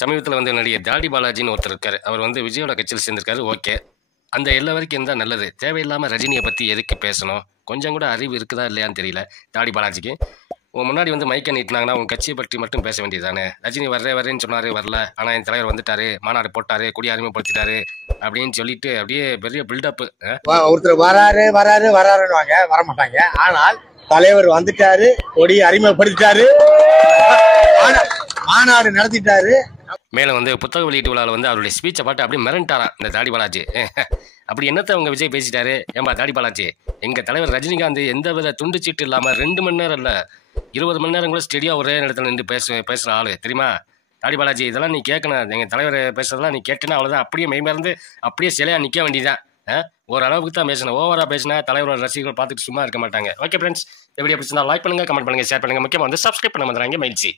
சமீபத்தில் வந்து நடிகர் தாடி பாலாஜின்னு ஒருத்தர் இருக்காரு. அவர் வந்து விஜயோட கட்சியில் சேர்ந்திருக்காரு. ஓகே, அந்த எல்லை வரைக்கும் இருந்தால் நல்லது. தேவையில்லாமல் ரஜினியை பற்றி எதுக்கு பேசணும்? கொஞ்சம் கூட அறிவு இருக்குதா இல்லையான்னு தெரியல தாடி பாலாஜிக்கு. உன் முன்னாடி வந்து மைக்கை நீட்டினாங்கன்னா உன் கட்சியை பற்றி மட்டும் பேச வேண்டியதானே. ரஜினி வரேன்னு சொன்னார், வரல. ஆனால் என் தலைவர் வந்துட்டாரு, மாநாடு போட்டாரு, கொடி அறிமுகப்படுத்திட்டாரு அப்படின்னு சொல்லிட்டு அப்படியே பெரிய பில்டப்பு. ஒருத்தர் வராரு வராருன்னு வர மாட்டாங்க. ஆனால் தலைவர் வந்துட்டாரு, கொடி அறிமுகப்படுத்திட்டாரு, மாநாடு நடத்திட்டாரு. மேலும் வந்து புத்தக வெளியீட்டு விழாவில் வந்து அவருடைய ஸ்பீச்சை பாட்டு அப்படியே மிரண்டாராம் இந்த தாடி பாலாஜி. அப்படி என்னத்தை அவங்க விஜய் பேசிட்டாரு? ஏன்பா தாடி பாலாஜி, எங்கள் தலைவர் ரஜினிகாந்த் எந்த வித துண்டு சீட்டு இல்லாமல் 2 மணி நேரம் இல்லை 20 மணி நேரம் கூட ஸ்டெடியாக ஒரே இடத்துல நின்று பேசுகிற ஆள் தெரியுமா? தாடி பாலாஜி, இதெல்லாம் நீ கேட்கணும். எங்கள் தலைவர் பேசுறதெல்லாம் நீ கேட்டேன்னா அவ்வளோதான், அப்படியே மெய்மறந்து அப்படியே சிலையாக நிற்க வேண்டியதான். ஓரளவுக்கு தான் பேசணும். ஓவராக பேசினா தலைவரோட ரசிகர்கள் பார்த்துட்டு சும்மா இருக்க மாட்டாங்க. ஓகே ஃப்ரெண்ட்ஸ், இந்த வீடியோ பிடிச்சிருந்தா லைக் பண்ணுங்கள், கமெண்ட் பண்ணுங்கள், ஷேர் பண்ணுங்கள். முக்கியமாக வந்து சப்ஸ்கிரைப் பண்ண வந்துடுறாங்க. மகிழ்ச்சி.